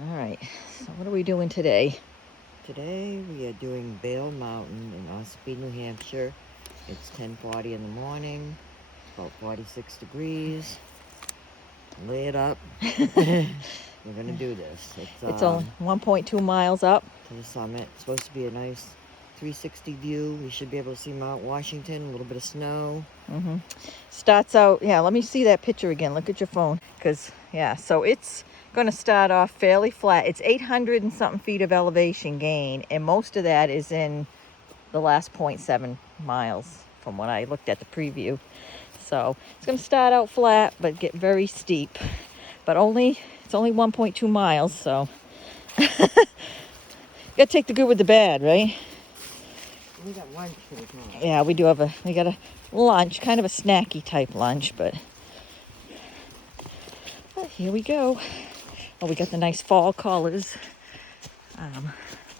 All right, so what are we doing today? Today we are doing Bayle Mountain in Ossipee, New Hampshire. It's 10:40 in the morning. It's about 46 degrees. Lay it up. We're gonna do this. It's only 1.2 miles up. To the summit. It's supposed to be a nice 360 view. We should be able to see Mount Washington. A little bit of snow. Starts out, yeah, let me see that picture again. Look at your phone. Because, yeah, so it's going to start off fairly flat. It's 800 and something feet of elevation gain, and most of that is in the last 0.7 miles from what I looked at the preview. So it's going to start out flat, but get very steep. But it's only 1.2 miles, so you got to take the good with the bad, right? We got lunch for the time. Yeah, we got a lunch, kind of a snacky type lunch, but here we go. Oh, we got the nice fall colors. A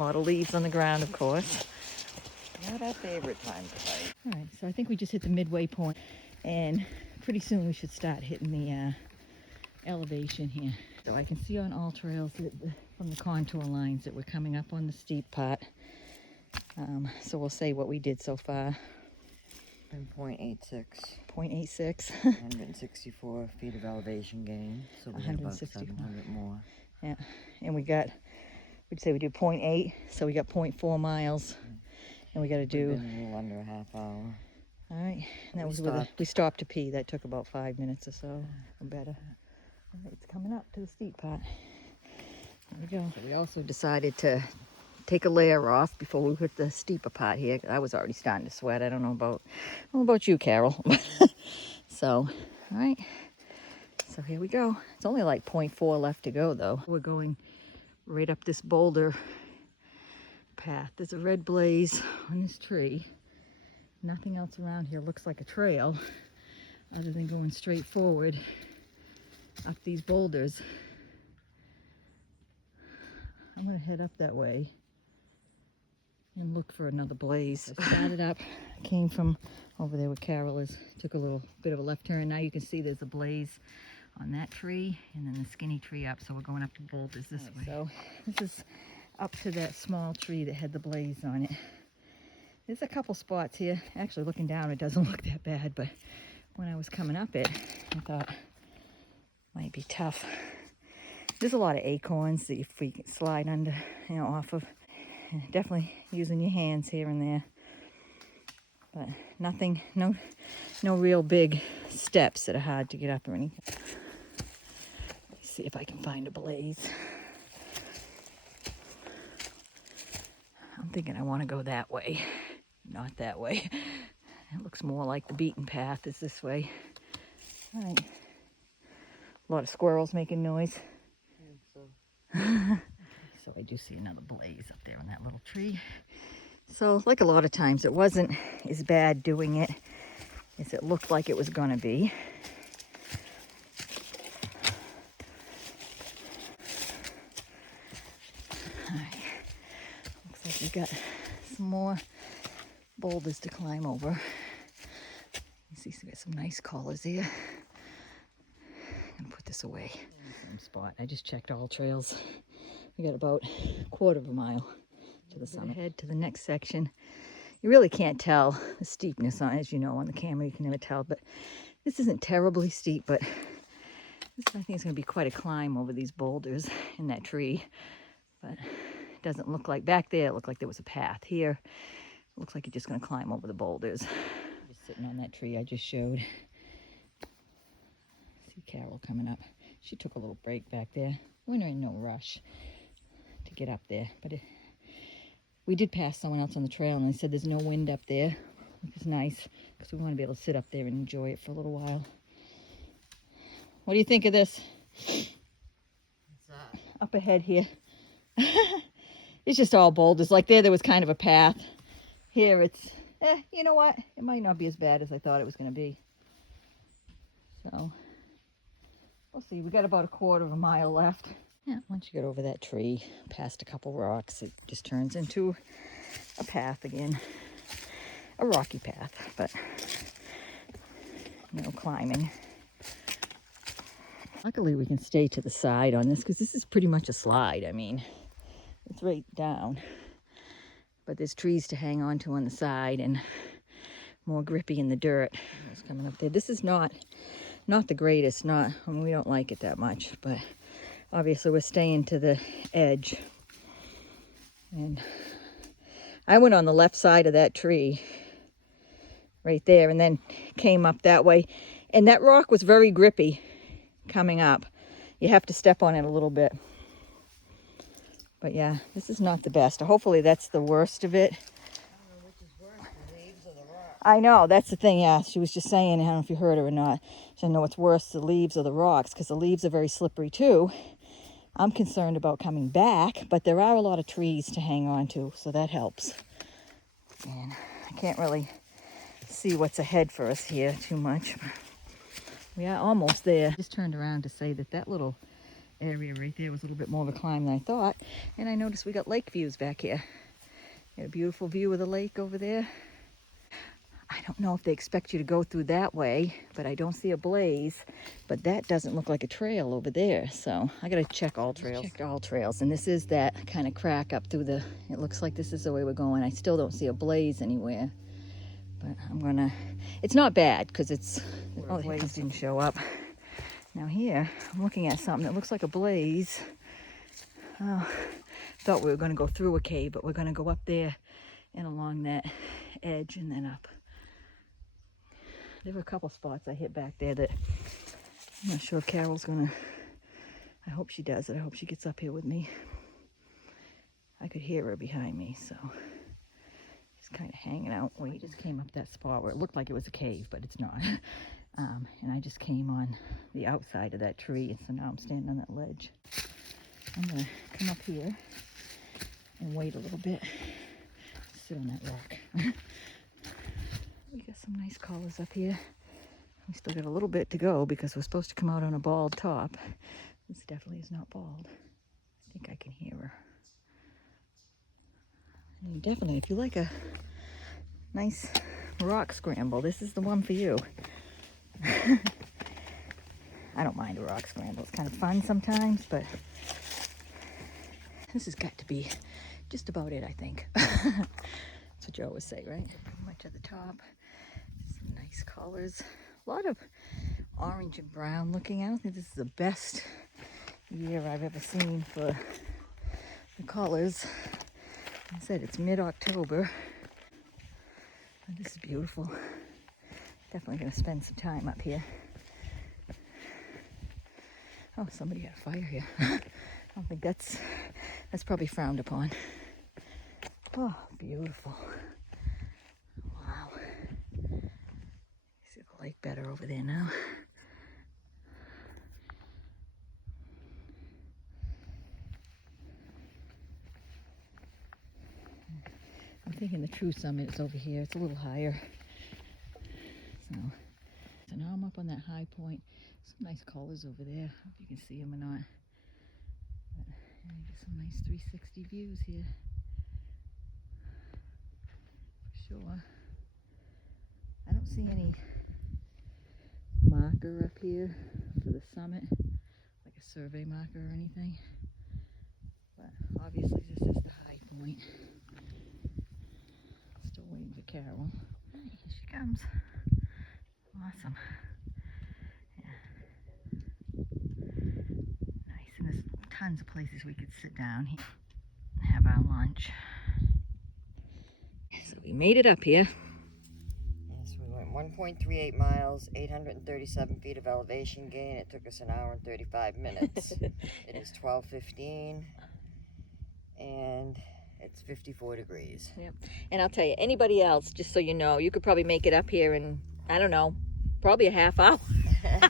lot of leaves on the ground, of course. Not our favorite time to hike. All right, so I think we just hit the midway point, and pretty soon we should start hitting the elevation here. So I can see on all trails from the contour lines that we're coming up on the steep part. So we'll say what we did so far. And 0.86. 0.86. 164 feet of elevation gain. So we got about 700 more. Yeah, and we'd say we did 0.8, so we got 0.4 miles, and we got to do a little under a half hour. All right, and that was we stopped to pee. That took about 5 minutes or so, or better. All right, it's coming up to the steep part. There we go. So we also decided to take a layer off before we hit the steeper part here. I was already starting to sweat. I don't know about you, Carol. So, all right. So here we go. It's only like 0.4 left to go, though. We're going right up this boulder path. There's a red blaze on this tree. Nothing else around here looks like a trail other than going straight forward up these boulders. I'm going to head up that way and look for another blaze. I started up, came from over there where Carol is, took a little bit of a left turn. Now you can see there's a blaze on that tree and then the skinny tree up, so we're going up the boulders this way. So this is up to that small tree that had the blaze on it. There's a couple spots here. Actually, looking down, it doesn't look that bad, but when I was coming up it, I thought it might be tough. There's a lot of acorns that if we can slide under, off of. Definitely using your hands here and there. But nothing, no real big steps that are hard to get up or anything. Let's see if I can find a blaze. I'm thinking I want to go that way, not that way. It looks more like the beaten path is this way. All right. A lot of squirrels making noise. So I do see another blaze up there on that little tree. So like a lot of times, it wasn't as bad doing it as it looked like it was going to be. All right. Looks like we got some more boulders to climb over. You see, we got some nice collars here. I'm gonna put this away. Same spot. I just checked all trails. We got about a quarter of a mile to the summit. Head to the next section. You really can't tell the steepness on it, as you know, on the camera. You can never tell, but this isn't terribly steep, but I think it's going to be quite a climb over these boulders in that tree. But it doesn't look like back there. It looked like there was a path. Here, it looks like you're just going to climb over the boulders. Just sitting on that tree I just showed. See Carol coming up. She took a little break back there. We're in no rush to get up there, but we did pass someone else on the trail, and they said there's no wind up there, which is nice because we want to be able to sit up there and enjoy it for a little while. What do you think of this? What's that? Up ahead here. It's just all boulders. Like there was kind of a path. Here it's, you know what? It might not be as bad as I thought it was going to be. So we'll see. We got about a quarter of a mile left. Yeah, once you get over that tree, past a couple rocks, it just turns into a path again. A rocky path, but no climbing. Luckily we can stay to the side on this because this is pretty much a slide. I mean, it's right down. But there's trees to hang on to on the side and more grippy in the dirt. It's coming up there. This is not the greatest. I mean, we don't like it that much, but obviously we're staying to the edge. And I went on the left side of that tree right there and then came up that way. And that rock was very grippy coming up. You have to step on it a little bit. But yeah, this is not the best. Hopefully that's the worst of it. I don't know which is worse, the leaves or the rock. I know, that's the thing, yeah. She was just saying, I don't know if you heard her or not. She said, no, it's worse, the leaves or the rocks, because the leaves are very slippery too. I'm concerned about coming back, but there are a lot of trees to hang on to, so that helps. And I can't really see what's ahead for us here too much. We are almost there. Just turned around to say that little area right there was a little bit more of a climb than I thought. And I noticed we got lake views back here. Got a beautiful view of the lake over there. I don't know if they expect you to go through that way, but I don't see a blaze. But that doesn't look like a trail over there. So I gotta check all trails. Checked all trails. And this is that kind of crack up through the, it looks like this is the way we're going. I still don't see a blaze anywhere. But I'm gonna, it's not bad because it's, oh, the blaze didn't show up. Now here, I'm looking at something that looks like a blaze. Oh, thought we were gonna go through a cave, but we're gonna go up there and along that edge and then up. There were a couple spots I hit back there that I'm not sure if Carol's gonna, I hope she does it. I hope she gets up here with me. I could hear her behind me, so just kind of hanging out. We just came up that spot where it looked like it was a cave, but it's not. And I just came on the outside of that tree, and so now I'm standing on that ledge. I'm gonna come up here and wait a little bit. Sit on that rock. We got some nice colors up here. We still got a little bit to go because we're supposed to come out on a bald top. This definitely is not bald. I think I can hear her. And definitely, if you like a nice rock scramble, this is the one for you. I don't mind a rock scramble. It's kind of fun sometimes, but this has got to be just about it, I think. That's what you always say, right? Pretty much at the top. Some nice colors. A lot of orange and brown looking. I don't think this is the best year I've ever seen for the colors. Like I said, it's mid-October. This is beautiful. Definitely going to spend some time up here. Oh, somebody had a fire here. I don't think that's probably frowned upon. Oh, beautiful. Wow. See the lake better over there now. I'm thinking the true summit is over here. It's a little higher. So now I'm up on that high point. Some nice colors over there. I hope you can see them or not. But yeah, you get some nice 360 views here. For sure. I don't see any marker up here for the summit, like a survey marker or anything. But obviously this is the high point. Still waiting for Carol. Here she comes. Awesome. Yeah. Nice. And there's tons of places we could sit down here and have our lunch. So we made it up here. Yes, we went 1.38 miles, 837 feet of elevation gain. It took us an hour and 35 minutes. It is 12:15 and it's 54 degrees. Yep. And I'll tell you, anybody else, just so you know, you could probably make it up here in, I don't know, probably a half hour.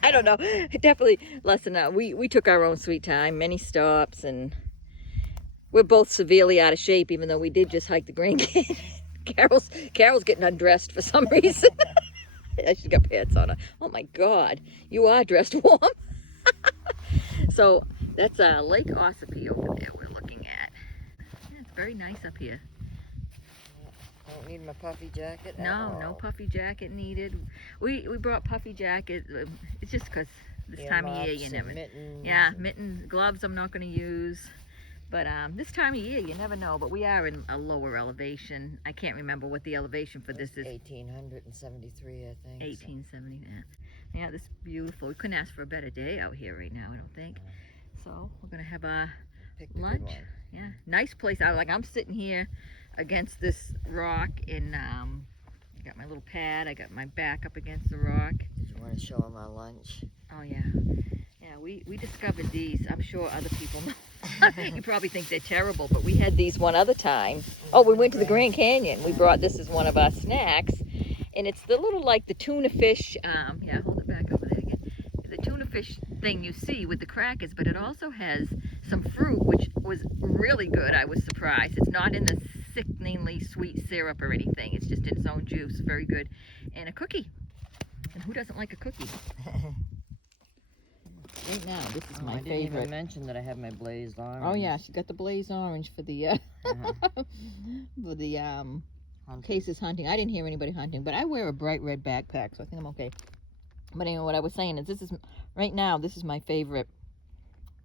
I don't know. Definitely less than that. We took our own sweet time, many stops, and we're both severely out of shape, even though we did just hike the Grand Canyon. Carol's getting undressed for some reason. She's got pants on her. Oh my God, you are dressed warm. So that's Lake Ossipee over there we're looking at. Yeah, it's very nice up here. Don't need my puffy jacket. No puffy jacket needed. We brought puffy jacket. It's just because This time of year, you never. Mittens. Yeah, mittens, gloves. I'm not going to use. But this time of year, you never know. But we are in a lower elevation. I can't remember what the elevation for this is. 1873, I think. 1870. Yeah, this is beautiful. We couldn't ask for a better day out here right now, I don't think. So we're gonna have a lunch. Yeah, nice place. I'm sitting here against this rock, and I got my little pad. I got my back up against the rock. Did you want to show them our lunch? Oh yeah. Yeah, we discovered these. I'm sure other people know. You probably think they're terrible, but we had these one other time. Oh, we went to the Grand Canyon. We brought this as one of our snacks. And it's the little, like the tuna fish, yeah, hold it back over there again. The tuna fish thing you see with the crackers, but it also has some fruit, which was really good. I was surprised. It's not in the sickeningly sweet syrup or anything. It's just in its own juice. Very good. And a cookie. And who doesn't like a cookie? Right now, this is my I didn't favorite. even mention that I have my blazed orange. Oh yeah, she got the blaze orange for the for the cases hunting. I didn't hear anybody hunting, but I wear a bright red backpack, so I think I'm okay. But anyway, what I was saying is this is right now. This is my favorite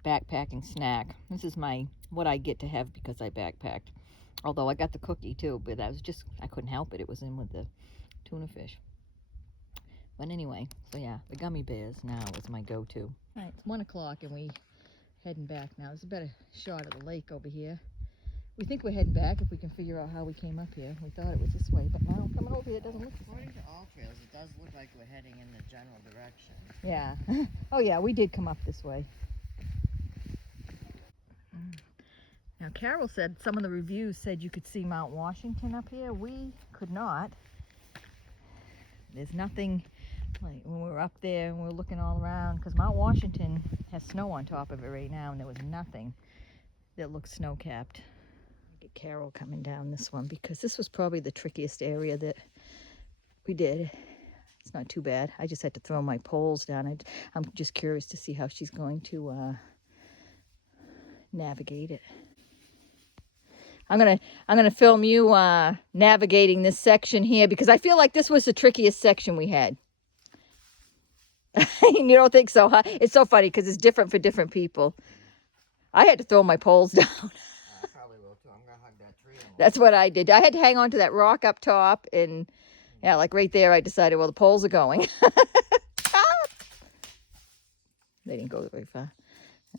backpacking snack. This is what I get to have because I backpacked. Although I got the cookie too, but I couldn't help it. It was in with the tuna fish. But anyway, so yeah, the gummy bears now is my go-to. All right, it's 1 o'clock and we heading back now. There's a better shot of the lake over here. We think we're heading back if we can figure out how we came up here. We thought it was this way, but now coming over here, it doesn't look. According to all trails, it does look like we're heading in the general direction. Yeah. Oh yeah, we did come up this way. Now Carol said some of the reviews said you could see Mount Washington up here. We could not. There's nothing. Like when we were up there and we were looking all around, because Mount Washington has snow on top of it right now, and there was nothing that looked snow-capped. Get Carol coming down this one because this was probably the trickiest area that we did. It's not too bad. I just had to throw my poles down. I'm just curious to see how she's going to navigate it. I'm gonna film you navigating this section here because I feel like this was the trickiest section we had. You don't think so, huh? It's so funny because it's different for different people. I had to throw my poles down. I probably will too. I'm gonna hug that tree. That's what I did. I had to hang on to that rock up top, and yeah, like right there, I decided, well, the poles are going. They didn't go very far.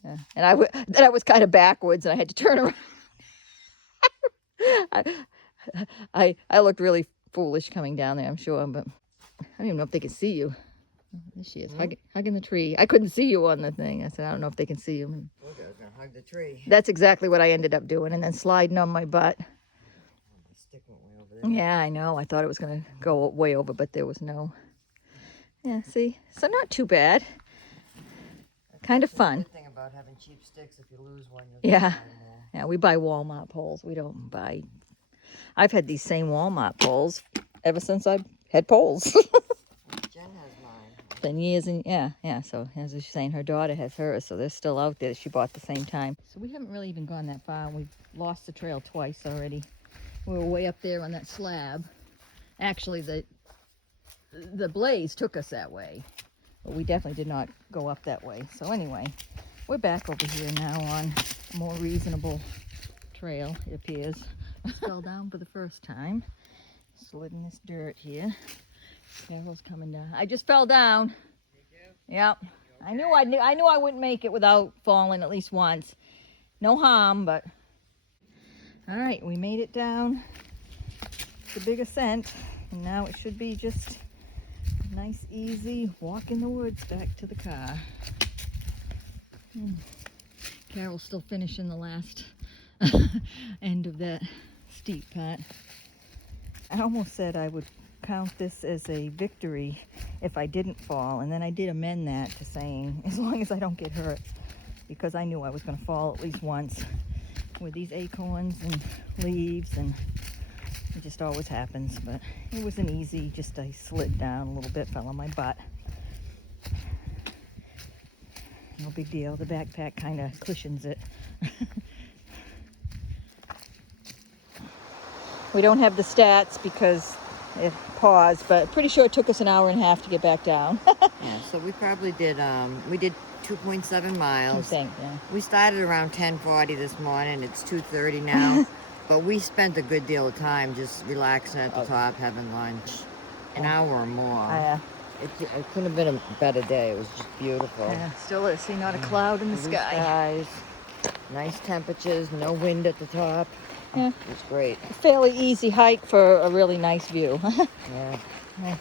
Yeah. And then I was kind of backwards, and I had to turn around. I looked really foolish coming down there, I'm sure, but I don't even know if they can see you. There she is, hugging the tree. I couldn't see you on the thing. I said, I don't know if they can see you. Okay, I was gonna hug the tree. That's exactly what I ended up doing, and then sliding on my butt. The stick went way over there. Yeah, I know. I thought it was going to go way over, but there was no. Yeah, see? So not too bad. Kind of fun. The good thing about having cheap sticks, if you lose one, you'll Yeah. get one more. Yeah, we buy Walmart poles. We don't buy. I've had these same Walmart poles ever since I've had poles. Jen has mine. Been years and yeah. So as she's saying, her daughter has hers, so they're still out there that she bought at the same time. So we haven't really even gone that far. We've lost the trail twice already. We were way up there on that slab. Actually, the blaze took us that way, but we definitely did not go up that way. So anyway, we're back over here now on a more reasonable trail, it appears. I fell down for the first time. Slid in this dirt here. Carol's coming down. I just fell down. Yep. Okay? I knew I wouldn't make it without falling at least once. No harm, but all right, we made it down the big ascent, and now it should be just a nice, easy walk in the woods back to the car. Carol's still finishing the last end of that steep part. I almost said I would count this as a victory if I didn't fall, and then I did amend that to saying as long as I don't get hurt, because I knew I was going to fall at least once with these acorns and leaves, and it just always happens. But it wasn't easy, just I slid down a little bit, fell on my butt. No big deal. The backpack kind of cushions it. We don't have the stats because it paused, but pretty sure it took us an hour and a half to get back down. Yeah, so we probably did, we did 2.7 I miles. think, yeah. We started around 10:40 this morning. It's 2:30 now. But we spent a good deal of time just relaxing at the top, having lunch. An hour or more. It couldn't have been a better day. It was just beautiful. Yeah, still is. See, not a cloud in the Blue sky. skies, nice temperatures, no wind at the top. Yeah. It's great. Fairly easy hike for a really nice view. Yeah. Yeah.